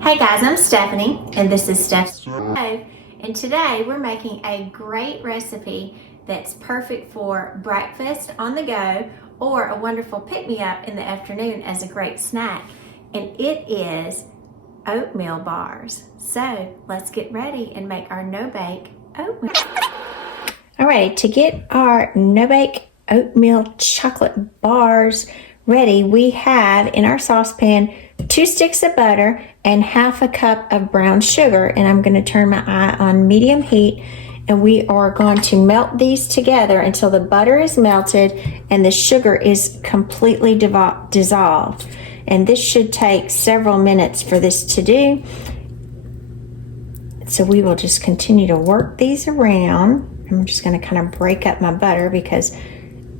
Hey guys, I'm Stephanie, and this is Steph's Show. And today we're making a great recipe that's perfect for breakfast on the go or a wonderful pick-me-up in the afternoon as a great snack. And it is oatmeal bars. So let's get ready and make our no-bake oatmeal. All right, to get our no-bake oatmeal chocolate bars ready, we have in our saucepan 2 sticks of butter and half a cup of brown sugar, and I'm going to turn my eye on medium heat, and we are going to melt these together until the butter is melted and the sugar is completely dissolved. And this should take several minutes for this to do. So we will just continue to work these around. I'm just going to kind of break up my butter because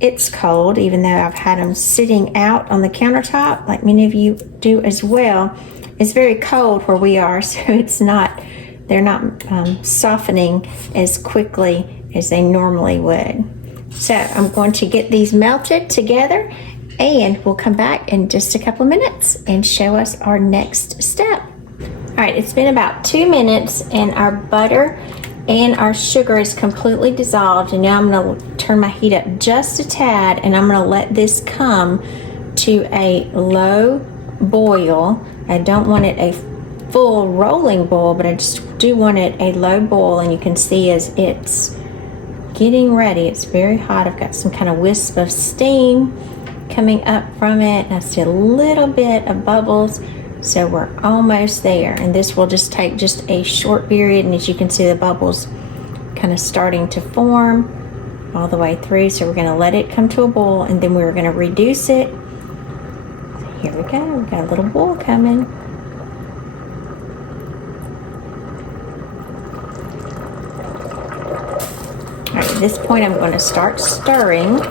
it's cold, even though I've had them sitting out on the countertop like many of you do as well. It's very cold where we are, so they're not softening as quickly as they normally would. So I'm going to get these melted together, and we'll come back in just a couple minutes and show us our next step. All right, it's been about 2 minutes, and our butter and our sugar is completely dissolved, and now I'm going to turn my heat up just a tad, and I'm going to let this come to a low boil. I don't want it a full rolling boil, but I just do want it a low boil, and you can see as it's getting ready, it's very hot. I've got some kind of wisp of steam coming up from it, and I see a little bit of bubbles. So we're almost there, and this will just take just a short period, and as you can see, the bubbles kind of starting to form all the way through. So we're going to let it come to a boil, and then we're going to reduce it. So here we go, we've got a little boil coming. All right, at this point I'm going to start stirring.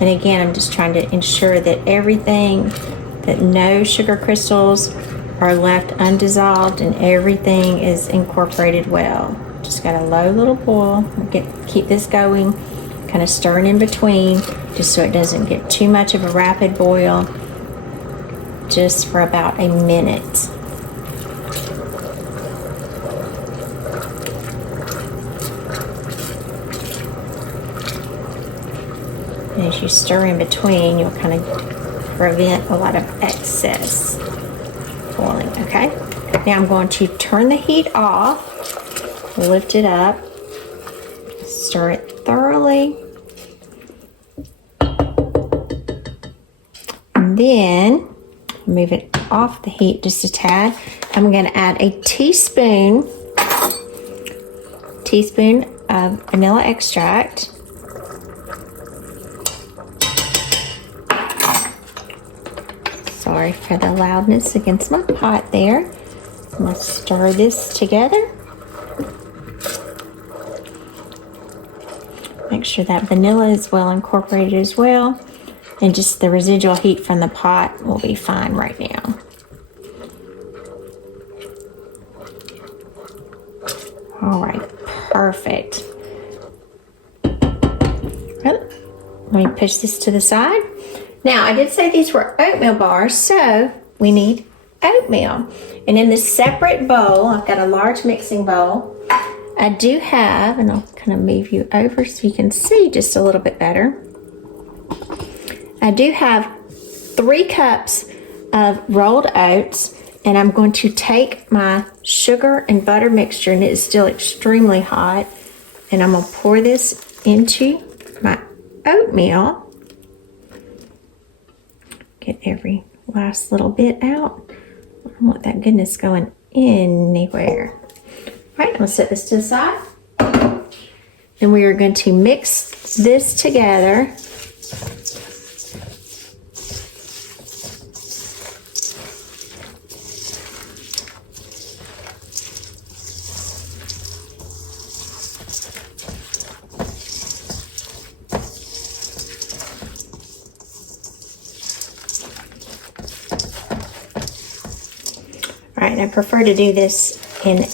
And again, I'm just trying to ensure that that no sugar crystals are left undissolved and everything is incorporated well. Just got a low little boil. Keep this going, kind of stirring in between, just so it doesn't get too much of a rapid boil, just for about a minute. And as you stir in between, you'll kind of prevent a lot of excess boiling, okay? Now I'm going to turn the heat off, lift it up, stir it thoroughly, and then move it off the heat just a tad. I'm going to add a teaspoon of vanilla extract. Sorry for the loudness against my pot there. Let's stir this together. Make sure that vanilla is well incorporated as well. And just the residual heat from the pot will be fine right now. All right, perfect. Let me push this to the side. Now, I did say these were oatmeal bars, so we need oatmeal. And in this separate bowl, I've got a large mixing bowl. I do have, and I'll kind of move you over so you can see just a little bit better. I do have 3 cups of rolled oats, and I'm going to take my sugar and butter mixture, and it is still extremely hot, and I'm going to pour this into my oatmeal. Get every last little bit out. I don't want that goodness going anywhere. All right, I'm gonna set this to the side. And we are going to mix this together. All right, I prefer to do this in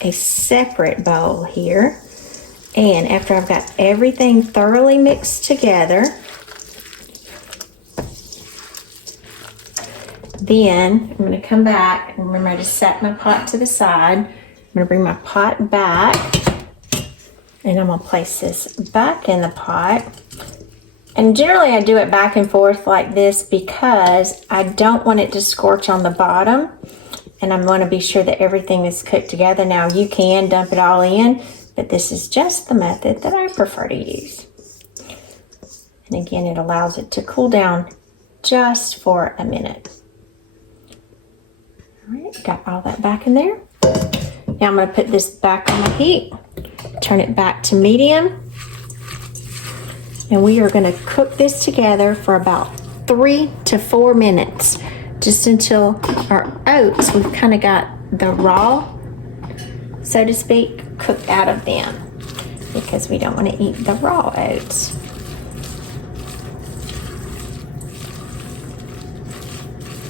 a separate bowl here. And after I've got everything thoroughly mixed together, then I'm going to come back, and remember I just set my pot to the side. I'm going to bring my pot back, and I'm going to place this back in the pot. And generally I do it back and forth like this because I don't want it to scorch on the bottom, and I'm going to be sure that everything is cooked together. Now you can dump it all in, but this is just the method that I prefer to use. And again, it allows it to cool down just for a minute. All right, got all that back in there. Now I'm going to put this back on the heat, turn it back to medium, and we are going to cook this together for about 3 to 4 minutes, just until our oats, we've kind of got the raw, so to speak, cooked out of them, because we don't want to eat the raw oats.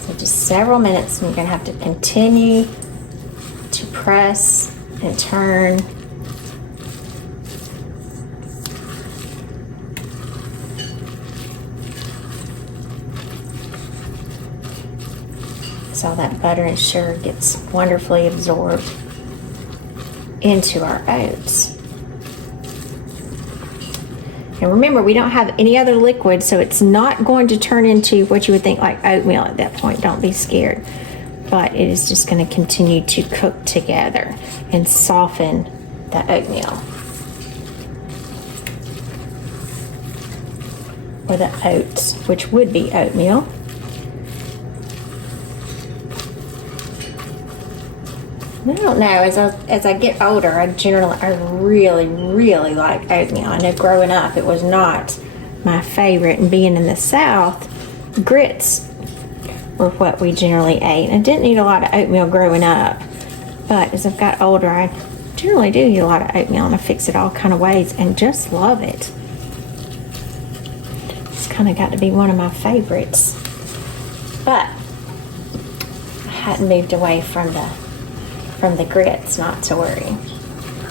So just several minutes, and you're going to have to continue to press and turn. So that butter and sugar gets wonderfully absorbed into our oats. And remember, we don't have any other liquid, so it's not going to turn into what you would think like oatmeal at that point. Don't be scared. But it is just going to continue to cook together and soften the oatmeal. Or the oats, which would be oatmeal. I don't know, as I get older, I really like oatmeal. I know growing up it was not my favorite, and being in the South, grits were what we generally ate. I didn't eat a lot of oatmeal growing up, but as I've got older, I generally do eat a lot of oatmeal, and I fix it all kind of ways and just love it. It's kind of got to be one of my favorites. But I hadn't moved away from the grits, not to worry.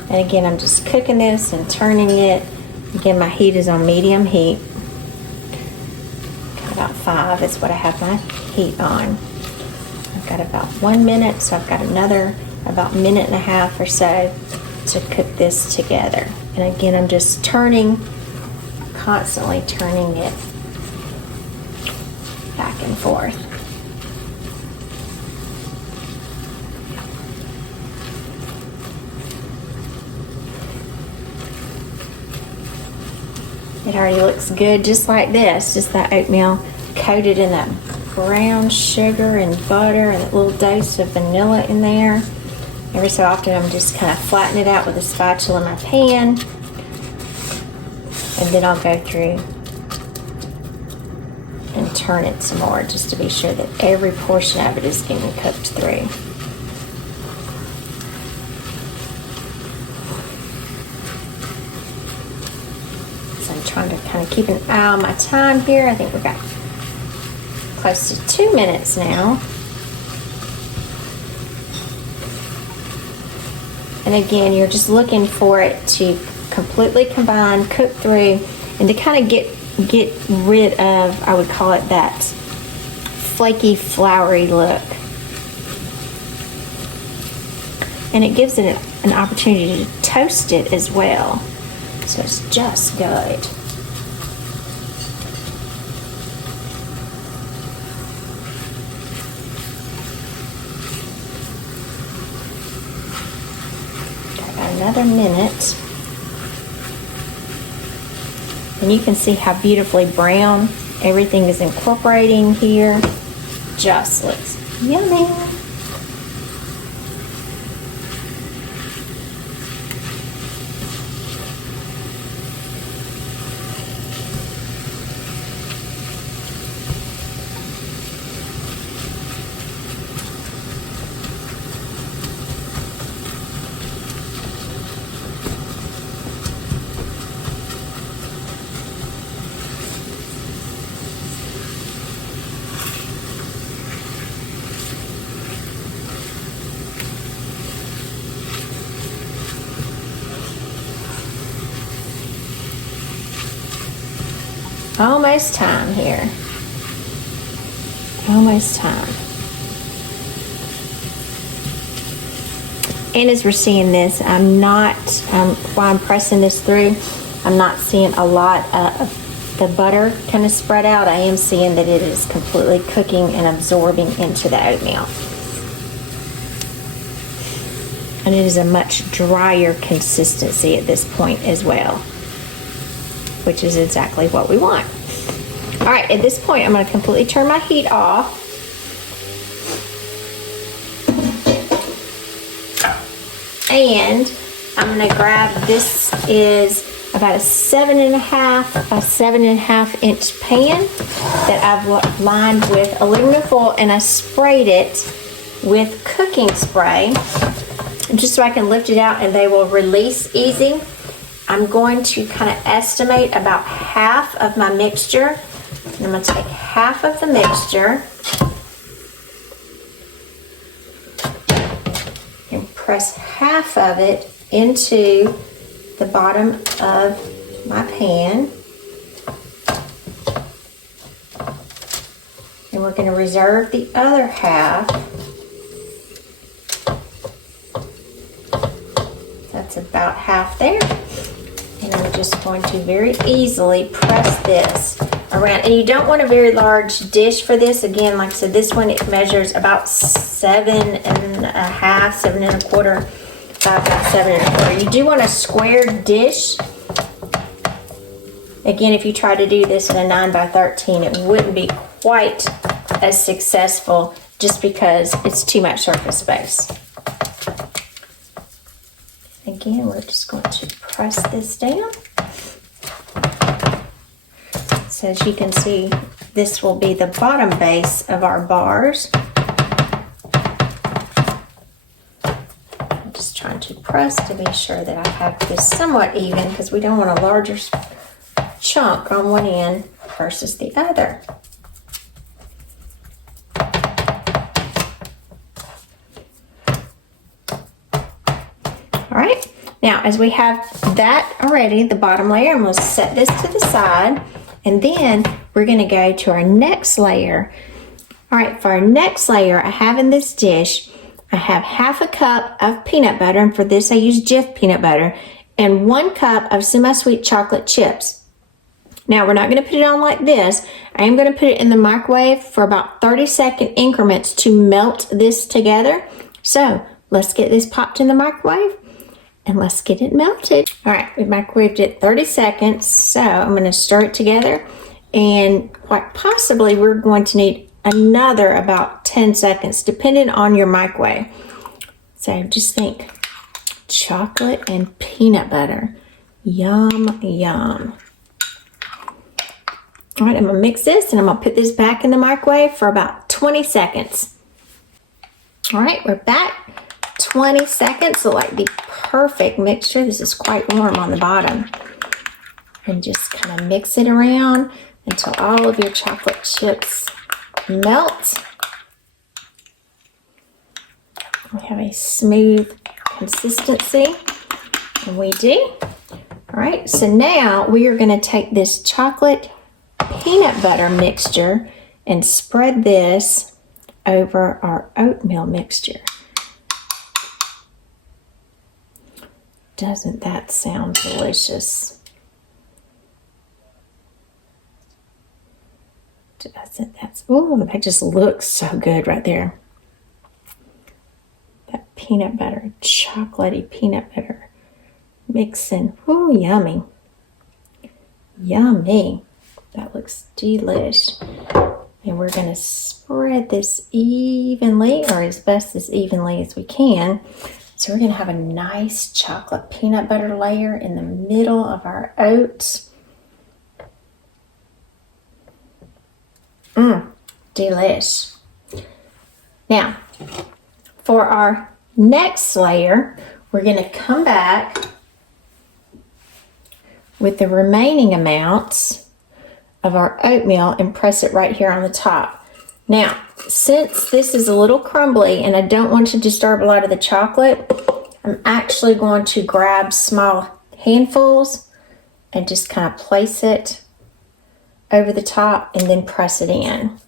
And again, I'm just cooking this and turning it. Again, my heat is on medium heat. About 5 is what I have my heat on. I've got about 1 minute, so I've got another about 1.5 minutes or so to cook this together. And again, I'm just constantly turning it back and forth. It already looks good just like this, just that oatmeal coated in that brown sugar and butter and that little dose of vanilla in there. Every so often I'm just kind of flatten it out with a spatula in my pan, and then I'll go through and turn it some more just to be sure that every portion of it is getting cooked through. Trying to kind of keep an eye on my time here. I think we've got close to 2 minutes now. And again, you're just looking for it to completely combine, cook through, and to kind of get rid of, I would call it that flaky, floury look. And it gives it an opportunity to toast it as well. So it's just good. Another minute, and you can see how beautifully brown everything is incorporating here. Just looks yummy. Almost time here. Almost time. And as we're seeing this, I'm not, while I'm pressing this through, I'm not seeing a lot of the butter kind of spread out. I am seeing that it is completely cooking and absorbing into the oatmeal. And it is a much drier consistency at this point as well, which is exactly what we want. All right, at this point, I'm going to completely turn my heat off. And I'm going to grab, this is about a 7.5 by 7.5 inch pan that I've lined with aluminum foil, and I sprayed it with cooking spray just so I can lift it out and they will release easy. I'm going to kind of estimate about half of my mixture. And I'm going to take half of the mixture and press half of it into the bottom of my pan. And we're going to reserve the other half. That's about half there. And I'm just going to very easily press this around. And you don't want a very large dish for this. Again, like I said, this one, it measures about 7.5, 7.25, about 7.25. You do want a square dish. Again, if you try to do this in a 9 by 13, it wouldn't be quite as successful just because it's too much surface space. Again, we're just going to press this down. So as you can see, this will be the bottom base of our bars. I'm just trying to press to be sure that I have this somewhat even, because we don't want a larger chunk on one end versus the other. All right, now as we have that already, the bottom layer, I'm going to set this to the side, and then we're going to go to our next layer. All right, for our next layer, I have in this dish, I have half a cup of peanut butter, and for this I use Jif peanut butter, and 1 cup of semi-sweet chocolate chips. Now, we're not going to put it on like this. I am going to put it in the microwave for about 30-second increments to melt this together. So let's get this popped in the microwave and let's get it melted. All right, we microwaved it 30 seconds. So I'm going to stir it together, and quite possibly we're going to need another about 10 seconds, depending on your microwave. So just think chocolate and peanut butter. Yum, yum. All right, I'm gonna mix this and I'm gonna put this back in the microwave for about 20 seconds. All right, we're back. 20 seconds, so like the perfect mixture. This is quite warm on the bottom. And just kind of mix it around until all of your chocolate chips melt. We have a smooth consistency, and we do. All right, so now we are gonna take this chocolate peanut butter mixture and spread this over our oatmeal mixture. Doesn't that sound delicious? Oh, that just looks so good right there. That peanut butter, chocolatey peanut butter mixing. Oh, yummy. Yummy. That looks delish. And we're going to spread this evenly, or as best as evenly as we can. So we're going to have a nice chocolate peanut butter layer in the middle of our oats. Delish. Now, for our next layer, we're going to come back with the remaining amounts of our oatmeal and press it right here on the top. Now, since this is a little crumbly and I don't want to disturb a lot of the chocolate, I'm actually going to grab small handfuls and just kind of place it over the top and then press it in.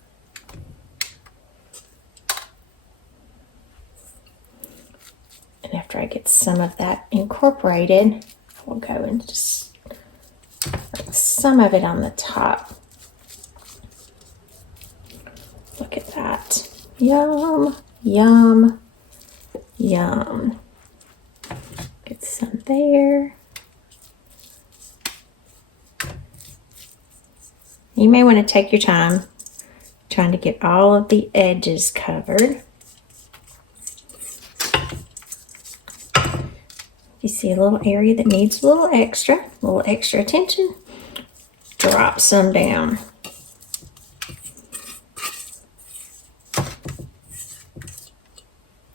And after I get some of that incorporated, we'll go and just put some of it on the top. Look at that. Yum, yum, yum. Get some there. You may want to take your time trying to get all of the edges covered. You see a little area that needs a little extra attention, drop some down.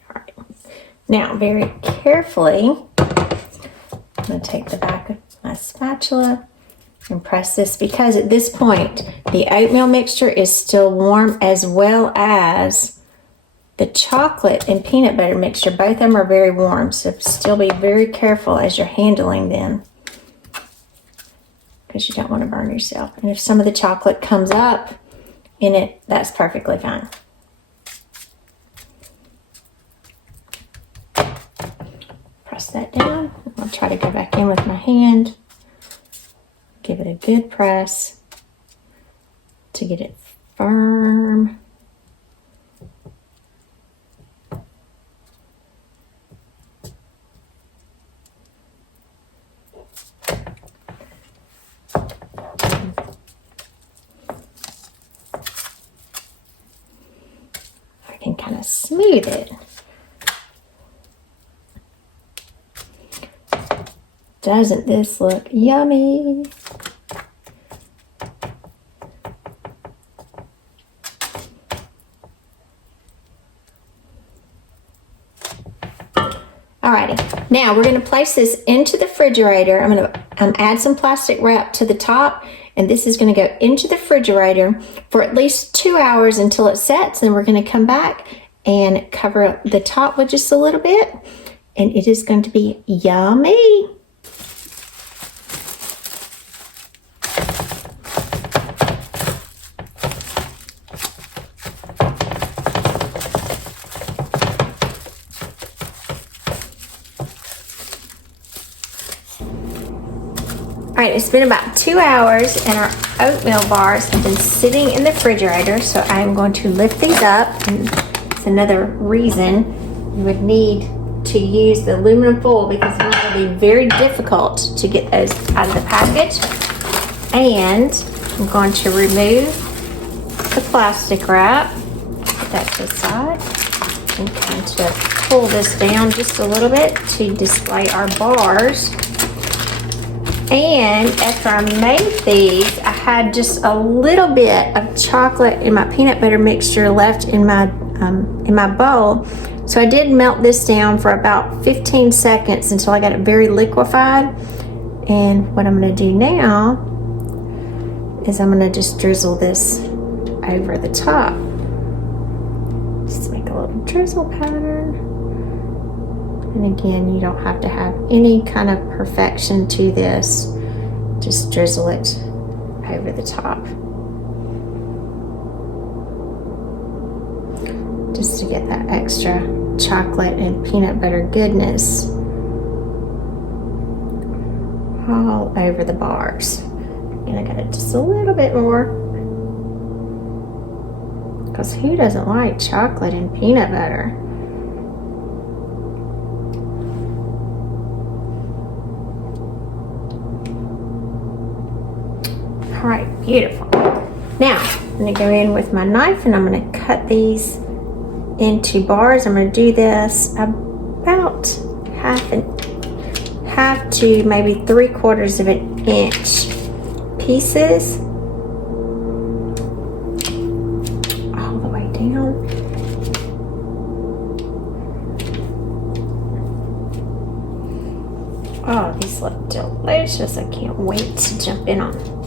All right. Now, very carefully, I'm going to take the back of my spatula and press this, because at this point, the oatmeal mixture is still warm, as well as the chocolate and peanut butter mixture. Both of them are very warm, so still be very careful as you're handling them, because you don't want to burn yourself. And if some of the chocolate comes up in it, that's perfectly fine. Press that down. I'll try to go back in with my hand. Give it a good press to get it firm. I can kind of smooth it. Doesn't this look yummy? Alrighty, now we're going to place this into the refrigerator. I'm going to add some plastic wrap to the top, and this is going to go into the refrigerator for at least 2 hours until it sets. Then we're going to come back and cover the top with just a little bit, and it is going to be yummy. All right, it's been about 2 hours and our oatmeal bars have been sitting in the refrigerator, so I'm going to lift these up, and it's another reason you would need to use the aluminum foil, because it's going to be very difficult to get those out of the package. And I'm going to remove the plastic wrap, put that to the side, and kind of pull this down just a little bit to display our bars. And after I made these, I had just a little bit of chocolate and my peanut butter mixture left in my bowl. So I did melt this down for about 15 seconds until I got it very liquefied. And what I'm going to do now is I'm going to just drizzle this over the top. Just make a little drizzle pattern. And again, you don't have to have any kind of perfection to this. Just drizzle it over the top. Just to get that extra chocolate and peanut butter goodness all over the bars. And I got it just a little bit more, because who doesn't like chocolate and peanut butter? All right, beautiful. Now, I'm going to go in with my knife and I'm going to cut these into bars. I'm going to do this about half to maybe 3/4 of an inch pieces. All the way down. Oh, these look delicious. I can't wait to jump in on them.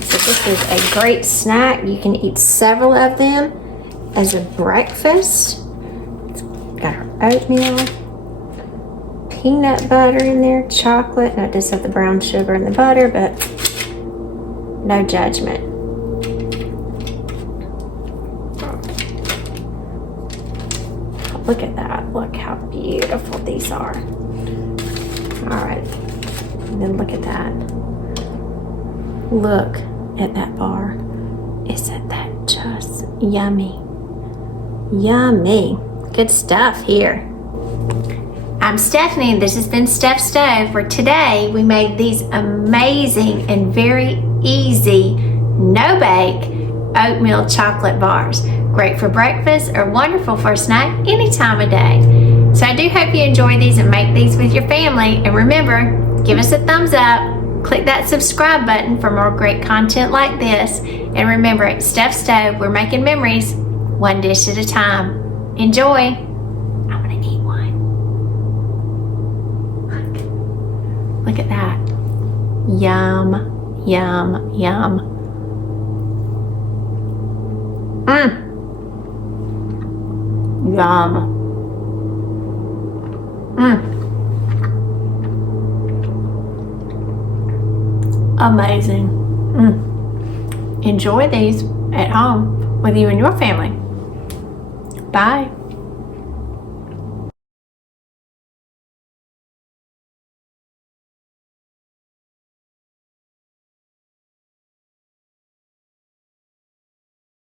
So this is a great snack. You can eat several of them as a breakfast. It's got our oatmeal, peanut butter in there, chocolate. No, it does have the brown sugar in the butter, but no judgment. Look at that. Look how beautiful these are. All right. And then look at that. Look at that bar. Isn't that just yummy? Yummy. Good stuff here. I'm Stephanie, and this has been Steph Stove, where today we made these amazing and very easy no-bake oatmeal chocolate bars. Great for breakfast or wonderful for a snack any time of day. So I do hope you enjoy these and make these with your family. And remember, give us a thumbs up. Click that subscribe button for more great content like this. And remember, at Steph Stove, we're making memories one dish at a time. Enjoy. I'm gonna eat one. Look at that. Yum, yum, yum. Yum. Amazing. Enjoy these at home with you and your family. Bye.